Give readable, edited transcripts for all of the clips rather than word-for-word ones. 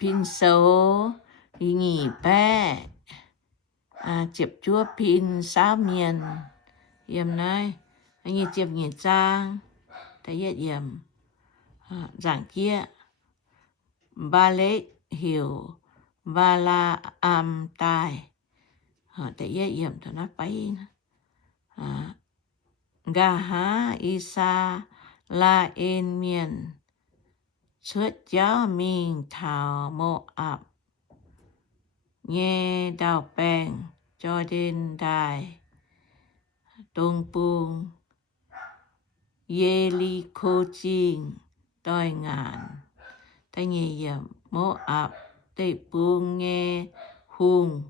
pin số nghỉ bé chụp chúa pin sáu miền yếm này anh ấy chụp nghỉ trang thấy yếm giảng kia ba lễ hiểu ba la am tai thấy yếm thằng nó bay ga ha isa la en miền xuất giáo mình thảo mộ ập nghe đào bèn cho đến đài đông buông yê cô chinh đòi ngàn ta nghe mộ ập tê buông nghe hùng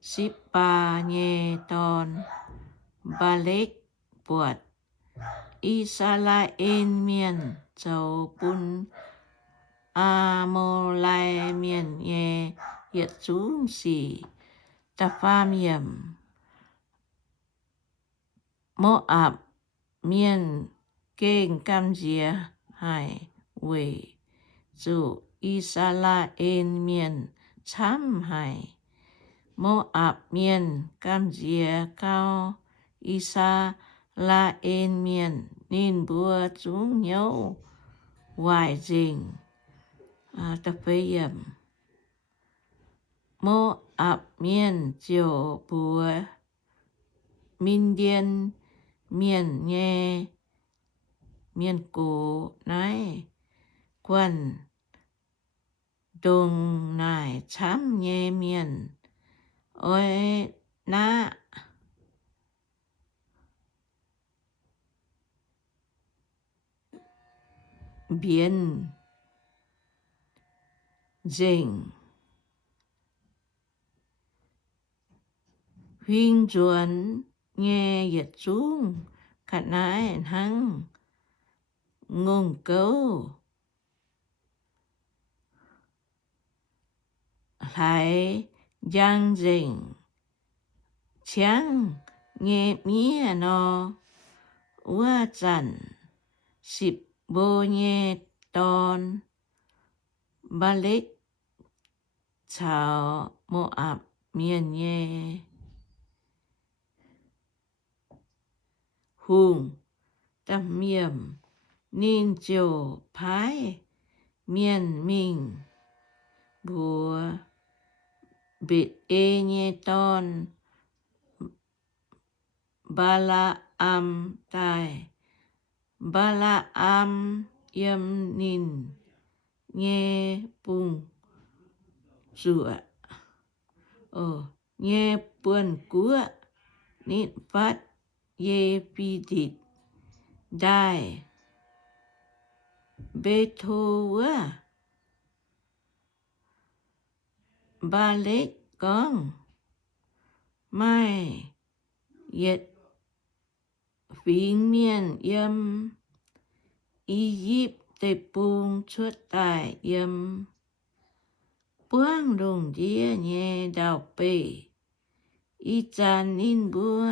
ship ba nghe ton ba lếch buột Israel miền châu bún mô lai miền nghe hiện xuống xì ta pham yểm mô ạp miền kênh cam dìa hải quỷ dù Israel miền chám hải mô ạp miền cam dìa cao Israel miền nên bùa chúng nhau hoài dình ta phê yểm mô ạp miền chiều bùa minh điên miền nghe miền cổ này quần đông này chám nghe miền ôi na biển dình huynh chuẩn nghe yết xuống khả nái hăng ngôn câu lại giang dình chăng nghe mía nó quá chặn xịp bô nghe ton ba lếch chào mô ạp miền nghe hùng tâm miềm nên chiều phái miền mình bùa bịt nghe ton ba la am tai ba la am yếm nín nghe bùng rửa nghe buồn cúa nịn phát ye pi địch đai bê thô quá ba lếch con mai yết phiến miền yếm Egypt tê bùng chuột tài yếm buông đồng đĩa nhẹ đào bể y chan in bùa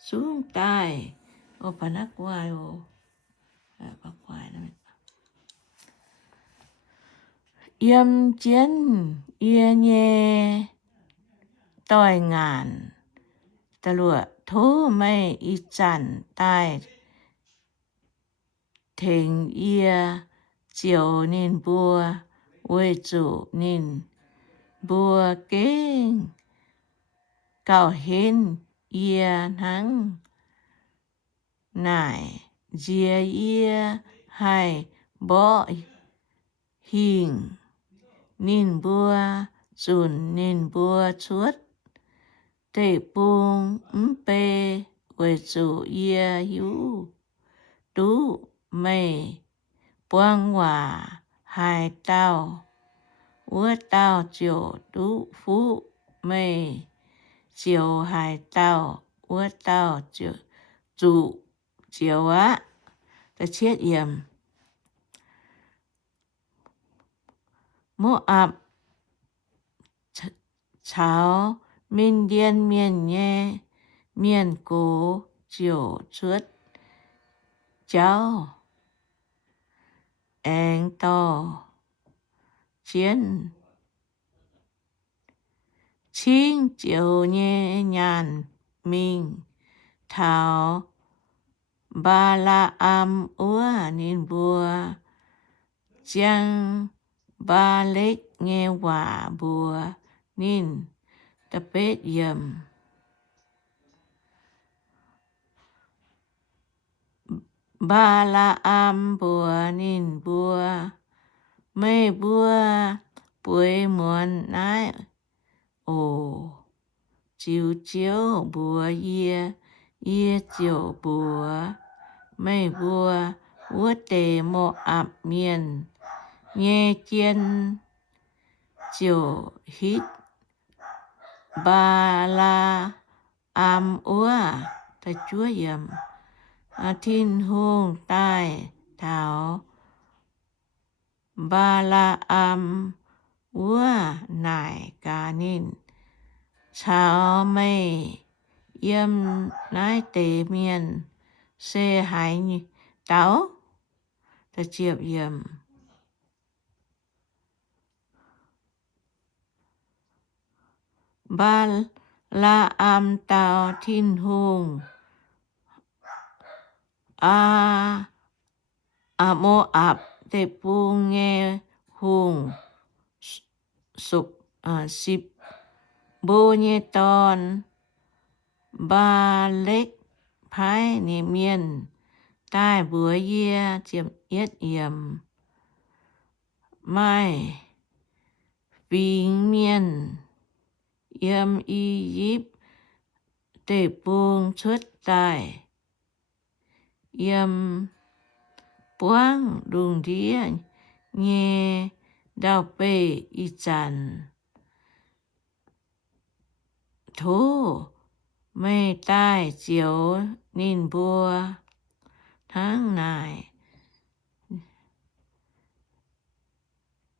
xuống tài bà nắc quài bà quài đó yếm chiến yê nhẹ tòi ngàn ta lụa thố mây y chan tài thình yê chiều nên bùa quê chủ nên bùa kênh cao hên yê nắng nải dìa yê hay bỏ hình nên bùa dùn nên bùa chuốt tê bùng bê quê chủ yê hữu đủ mây buông hòa hai tao ua tao chiều đủ phú mây chiều hai tao ua tao chiều chủ chiều á ta chết yểm mô ạp cháo minh điên miền nhé miền cố chiều chuốt cháu anh to chiến chính chiều nhẹ nhàn mình thảo ba la úa nín bùa chăng ba lếch nghe quả bùa nín tập bết yầm ba la bùa nín bùa mê bùa bùi muôn nái ồ chiều chiều bùa yê chiều bùa mê bùa úa tề mộ miền nghe chiên chiều hít ba la úa ta chúa yầm thiên hương tai thảo ba la úa nải ca nín chào mây yếm nái tề miền xê hải táo ta chiệp yếm ba la tao thiên hương mô tề pu nghe hương sụp xịp bô nhê ton ba lếch phái nê miên tai búa yê chiếm yết yểm mai vinh miên yếm y díp tề buông xuất tài yếm buông đùng đĩa nghe đào bê y chàn thố mê tai chiếu nín bùa tháng này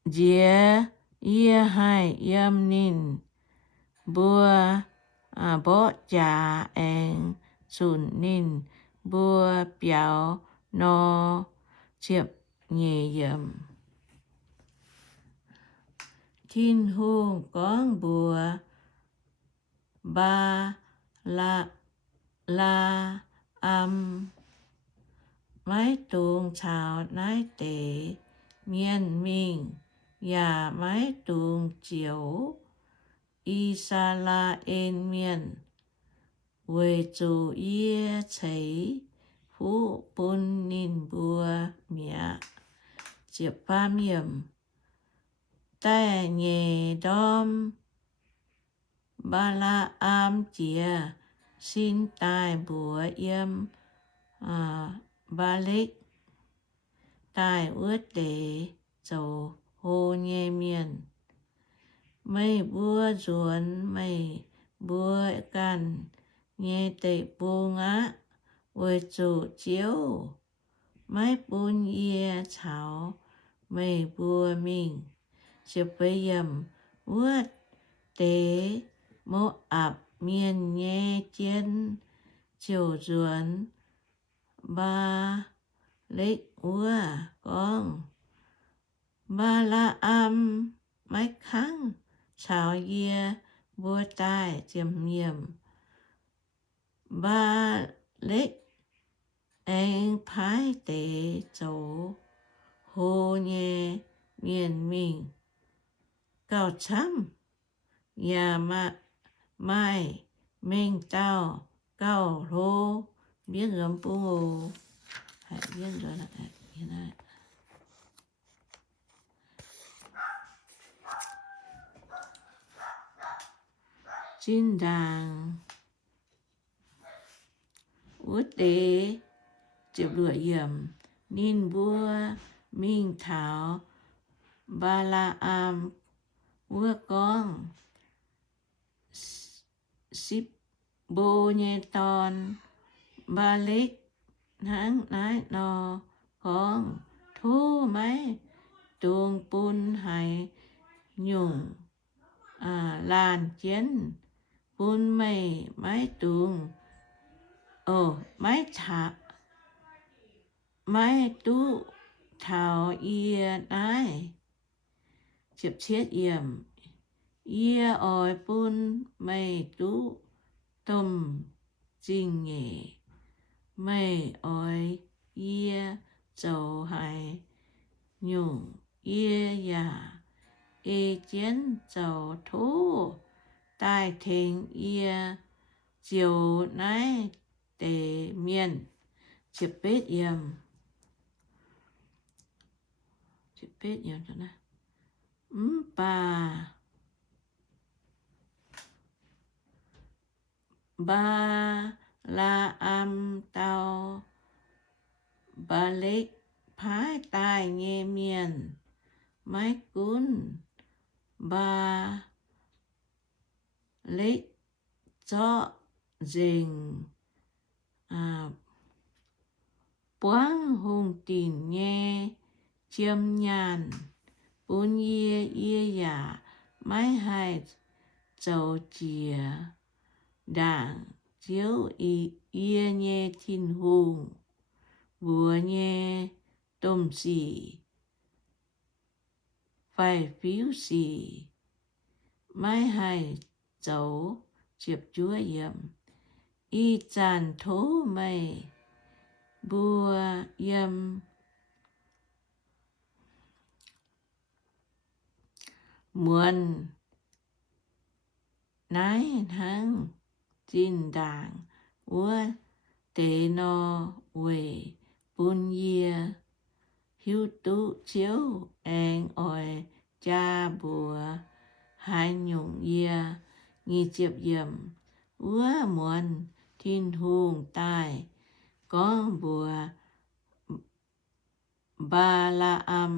dìa yê hai yếm nín bùa bó chà sùn nín bùa béo nó chiệp nhẹ yếm thiên hương con bùa ba la mái tuồng chào nái tề miên mình ya mái tuồng chiếu y sa la miên quê chủ yê cháy phú bún nín bùa mía chiệp pham yểm tai nhẹ đom ba la chìa xin tai bùa yếm ba lếch tai ướt để dầu hô nhê miền mây bùa ruồn mây bùa can nghe tệ bùa ngã quê chủ chiếu mái bún yê cháo mây bùa mình chiếc bê yầm ướt tế mô miên nghe chiên chiều ruồn ba lếch úa con ba la mái kháng chào yê bùa tai chiếm yểm ba lếch phái tế dấu hô nhê miền mình cao chăm ya mai mình tao cao hô biết gấm bù hãy biết rồi là như này chín đàng út đế chiệp đuổi yểm nín bùa minh thảo ba la bùa con ship bô nhê ton ba lếch tháng nái nò con thu máy tuồng bún hải nhung làn chiến bún mây máy tuồng máy tu thảo yê nái chụp chết yểm ia oi pun mây tú tôm chinh nghề mây oi ia dầu hải nhung ia ya chiến dầu thú tai thình ia chiều nái tề miền chụp bết yểm cho nó ba la tao ba lích phái tai nghe miền mái cún ba lích cho rình quán hùng tìm nghe chiêm nhàn bốn ia giả mái hai dầu chìa đảng chiếu ia nghe thiên hùng vừa nghe tôm xì phải phiếu xì mái hai dầu chiệp chúa yểm y tràn thố mây bùa yểm muôn nái hăng tin đảng ua tế no quê bún yê hiu tú chiếu anh oi cha bùa hai nhung yê nghi chiệp yểm ua muôn thiên hùng tai con bùa ba la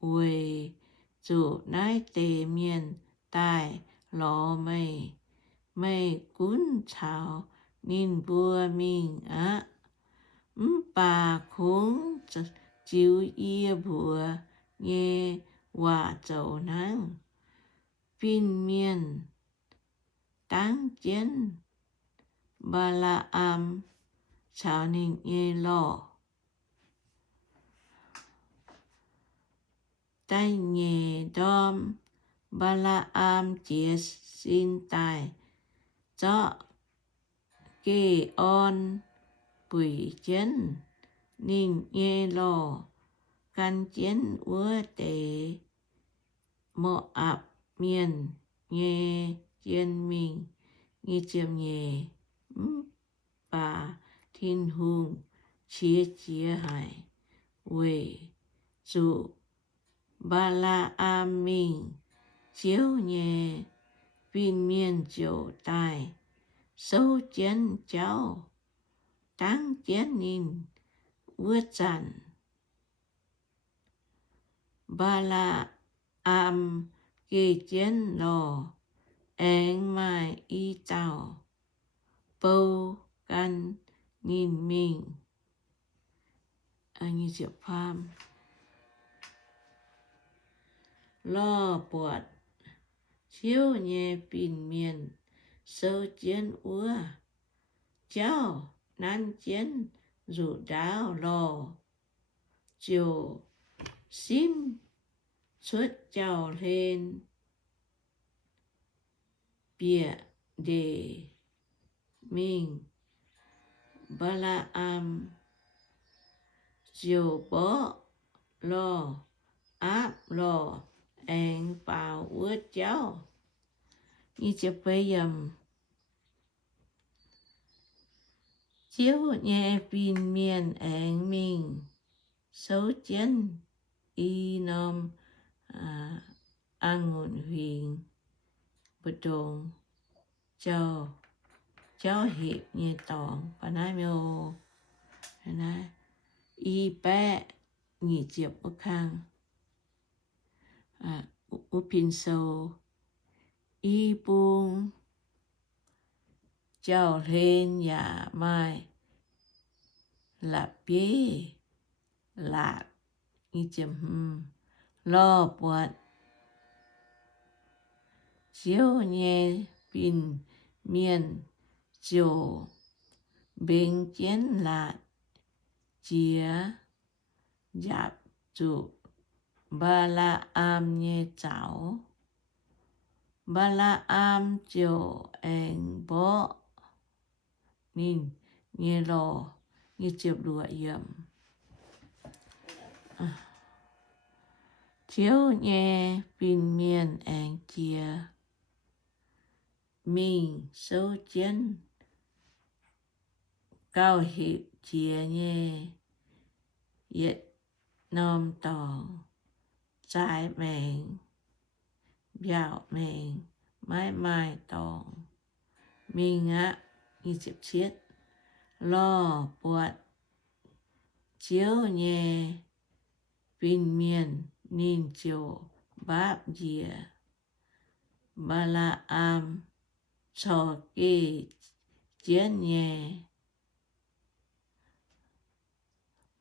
quê chủ nái tề miền tai lò mây cún chào nín bùa mình bà khốn chiếu ia bùa nghe hòa dầu nắng pin miền táng chiến ba la chào nín nghe lò tay nghề đom ba la chia xin tài cho kê on bùi chiến ninh nghe lò căn chiến ua tề mộ ạp miền nghe chiến mình nghe chiêm nghề bà thiên hùng chia hải quê dụ ba la mình chiếu nhẹ viên miền chiều tài sâu chiến cháu táng chiến nhìn vượt dặn ba la kê chiến lò anh mai y tàu bầu căn nhìn mình anh như triệu pham lo bọt chiếu nhẹ bình miền sâu chiến ua cháu nan chiến rủ đáo lò chiều sim xuất chào lên bịa để mình ba la chiều bó lò áp lò anh bảo ướt cháu như chụp bây dầm chiếu nhẹ pin miền anh mình xấu chiến y nom ngôn huyền bất đồng cháu hiệp như tòng và nói miêu nói y bé nghỉ chiệp ở khang u pin sâu y buông cháu lên nhà mai là bế là như chấm lo bọt chiếu nhẹ pin miền chiều bên chiến là chia dạp trụ Ba la am nhé cháu. Ba la am chiều anh bó. Nhìn nhé lò. Nhé chiều đùa yếm. Chiếu nhé bình miền anh chia. Mình sâu chiến. Cao hiệp chia nhé. Yết nôm tòng. Trái mệnh. Dạo mệnh. Mãi mãi tòng. Mình á. Như chịp chiết. Lo buộc. Chiếu nhé. Bình miền. Nhìn chiều. Báp dìa. Ba la am. Cho kê. Chiến nhé.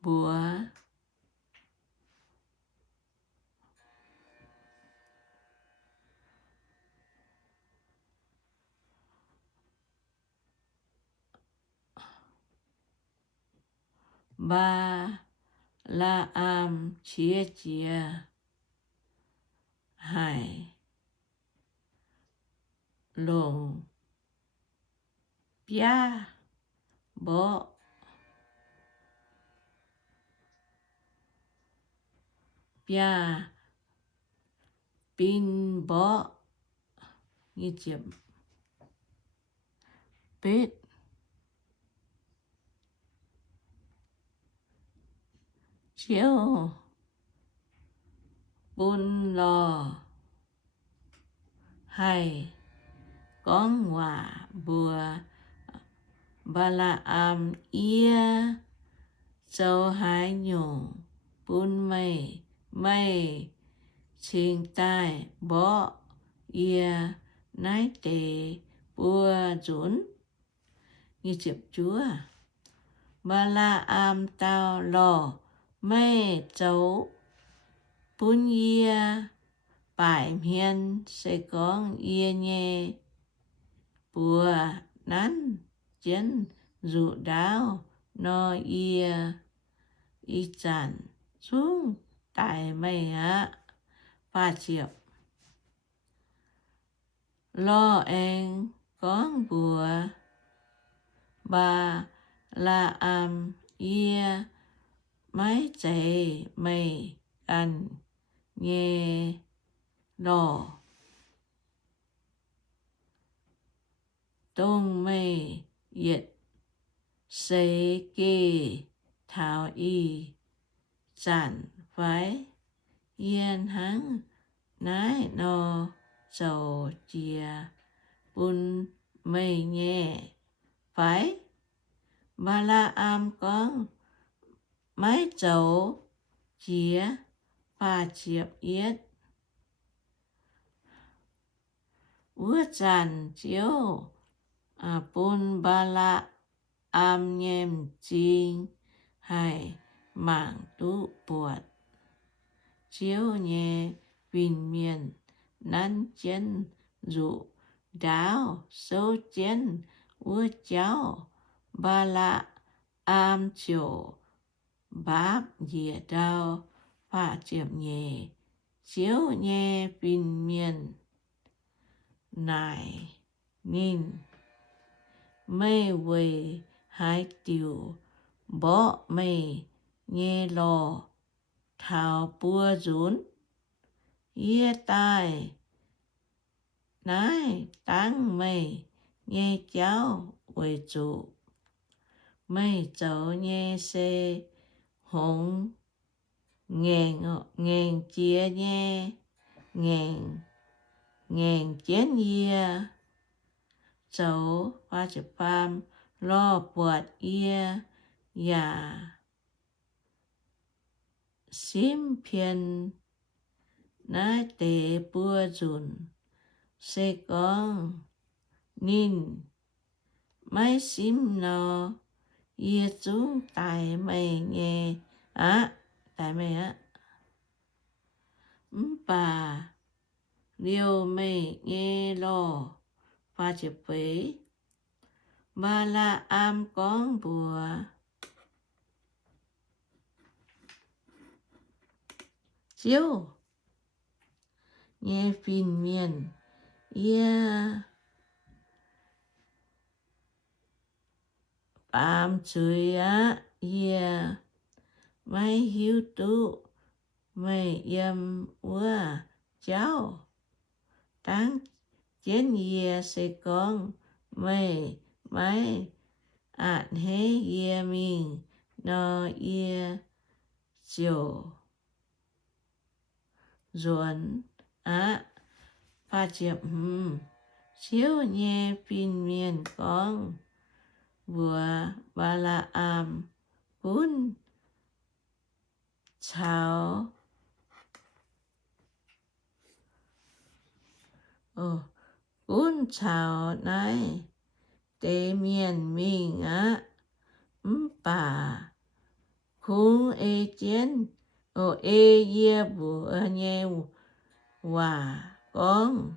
Búa. Ba la am chia chia. Hải. Lồng. Bia. Bó. Bia. Pin bó. Như chịp. Bết. Chiếu. Bún lò. Hay. Con hòa bùa. Ba la am ia. Châu hái nhung. Bún mây. Mây. Trình tai. Bó. Ia. Nái tề. Bùa dũng. Như chịp chúa. Ba la am tao lò. Mây châu. Bún ia. Bài miên sẽ có ia nhé. Bùa nắn chân dụ đáo no ia. Y chản xuống tại mây á. Ba triệu. Lo anh con bùa. Ba la am ia. Mái chạy mây ăn nhé. Lò. Đông mây yết. Xây kê. Thảo y. Chản phái. Yên hắng. Nái no. Chầu chia. Bún mây nhẹ. Phái. Ba la am con. Mái chầu. Chia. Ba chiệp yết. Ua chàn chiếu. Bún ba la am nhem chinh. Hay mảng tụ buộc. Chiếu nhé. Bình miền. Nắn chân. Dụ đáo. Sâu chân. Ua cháu. Ba la am chiều. Báp dìa đau. Phá chiệp nhé. Chiếu nhé. Bình miền. Nải. Nhìn. Mây vầy. Hái tiểu. Bó mây. Nhé lò. Thảo bùa dũng. Yê tai. Nái tăng mây. Nhé cháu. Vầy trụ. Mây cháu nhé xe. Hùng. Ngàn chia nhé. Ngàn chén ia. Cháu. Ba chịp pham. Lo buộc ia. Dạ. Xím phiền. Nái tề bùa dùn. Sẽ con. Nhìn. Mái xím nó. Ia chúng tại mày nghe. Tại mày á. Bà. Liêu mày nghe lo. Ba chịp phế. Ba la am con bùa. chiếu nghe phiên miền bám chơi mai hiếu tụ mày yếm cháu đáng chiến sẽ con mày mày hế mình nó chiều ruột pha chiệp chiếu nghe phiên miền con vừa ba la cún chào cún chào này tế miền mình bà khung chiến bữa nghe hòa con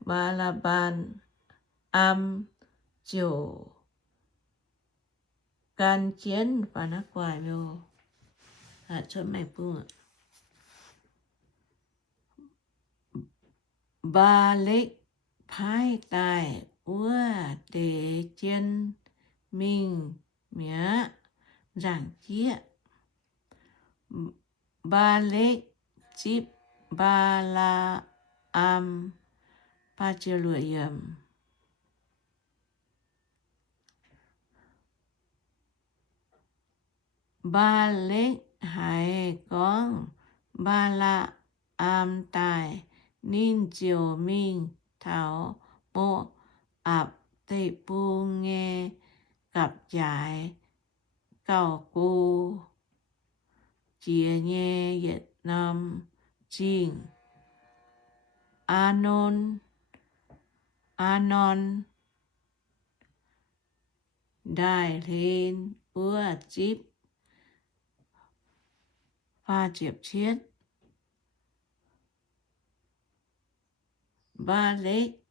ba la bàn chiều can chiến và nó quài vô cho mày buông ba lích phái tài để chiến mình mía giảng chia ba lích chip ba la ba chia lụi ba lích hải con ba la tài ninh chiều minh thảo bộ tây bu nghe gặp giải cầu cu chia nghe Việt Nam Trinh Anon đại lên chip pha chiệp chiết ba lích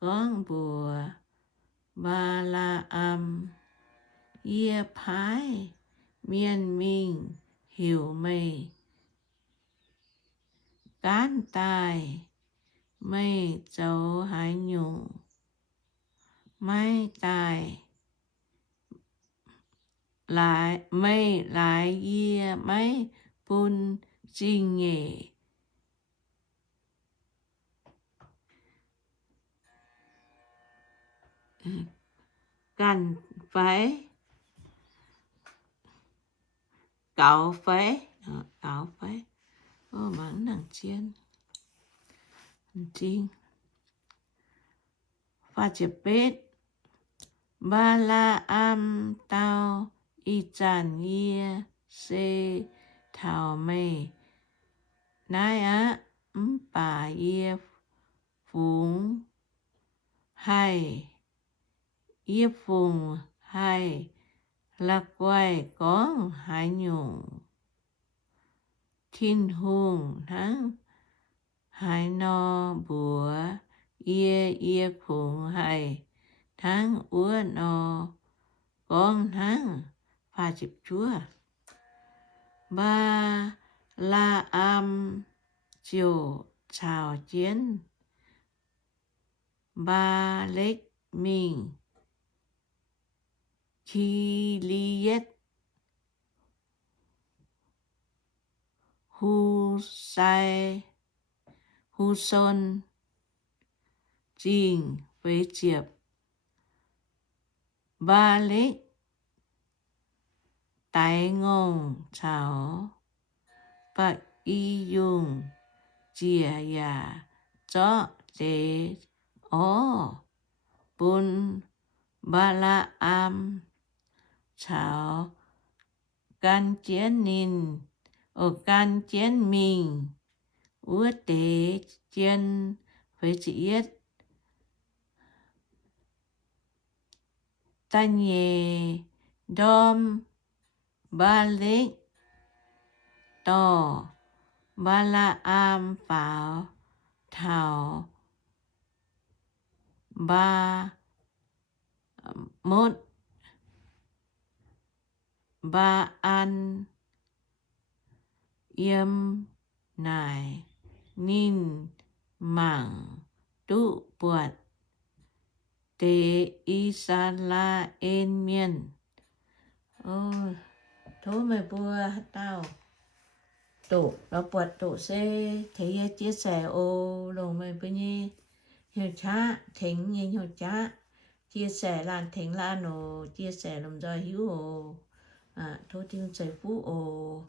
con bùa ba la phái miên minh hiểu mây cán tài mây châu hải nhủ mây tài lại mây lại mây bun trình nghệ cần phải cậu phải mắng đằng chiên chiên pha chiệp bết ba la tao chan se thảo mây nai bà phúng hay phùng hay lạc quay con hải nhung thiên hùng hải no bùa phùng hay no con pha chịp chúa ba la chiều chào chiến ba lích mình khi liết hu son trình với chiệp ba lích tái ngông chào bạc dùng chia cho để bun ba la chào can chiến nín can chiến mình tế chiến với chiết ta nhẹ đom ba lích to ba la bảo thảo ba một ba an yếm nài nín mảng tụ buột tế y sa la en miên. Ôi, thôi mày bùa tao tổ nó buột tổ xe thấy chia sẻ ô đồ mày bây nhỉ hiểu chá thính nhìn hiểu chá chia sẻ làn thính là nó chia sẻ làm do hữu ồ thôi tiếng giải phú ồ